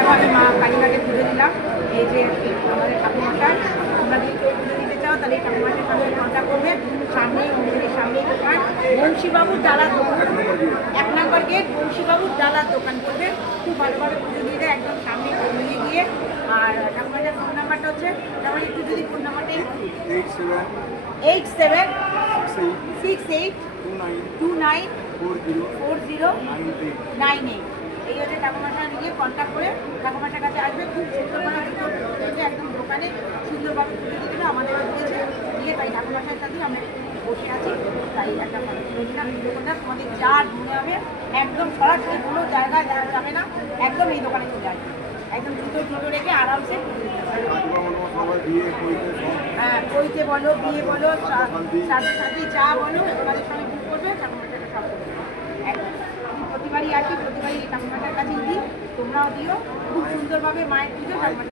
দেখো আমি মা কালীমাকে পুজো দিলাম। এই যে আমাদের ঠাকুরমশাই, তোমরা যদি কেউ পুজো দিতে চাও তাহলে এই ঠাকুরমশাইয়ের সঙ্গে কন্ট্যাক্ট করবে। সামনেই মন্দিরের সামনেই দোকান, বংশীবাবুর ডালার দোকান, 1 নম্বর গেট, বংশীবাবুর ডালার দোকান করবে। খুব ভালোভাবে পুজো দিয়ে দেয়, একদম সামনে নিয়ে গিয়ে। আর ঠাকুরমশাইয়ের ফোন নাম্বারটা হচ্ছে, তারপরে একটু যদি ফোন নাম্বারটা 8786294098। এই হচ্ছে ঠাকুরমাশাই নিয়ে কন্ট্যাক্ট করে ঠাকুরমাশার কাছে আসবে। খুব সুন্দরভাবে একদম দোকানে সুন্দরভাবে পুজো দিতে আমাদেরও দিয়েছে দিয়ে, তাই ঠাকুরমাশার সাথেই আমরা বসে আছি। তাই একটা ভিডিও করলাম, তোমাদের যা মনে হবে একদম সরাসরি কোনো জায়গায় দেখা যাবে না, একদম এই দোকানে চলে আসবে, একদম জুতো রেখে আরামসে পুজো দিতে পারবে। হ্যাঁ, কইতে বলো, বিয়ে বলো, সাথে চা বলো, তোমাদের সঙ্গে বুক করবে, ঠাকুরমাশাটা সব করবে। একদম আমি প্রতিবারই আসি, প্রতিবারই ঠাকুরমাশার কাছেই দিই, তোমরাও দিও। খুব সুন্দরভাবে মায়ের পুজো ঠাকুরমাশা